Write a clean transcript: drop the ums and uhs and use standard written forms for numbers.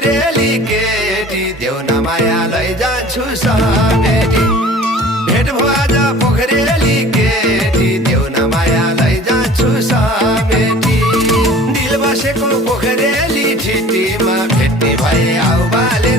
पोखरेली केटी देऊ न माया लैजान्छु समेटी भेट भयो आज पोखरेली केटी देऊ न माया लैजान्छु समेटी दिल बसेको पोखरेली ठिटीमा भेट्ने भए आउ बाले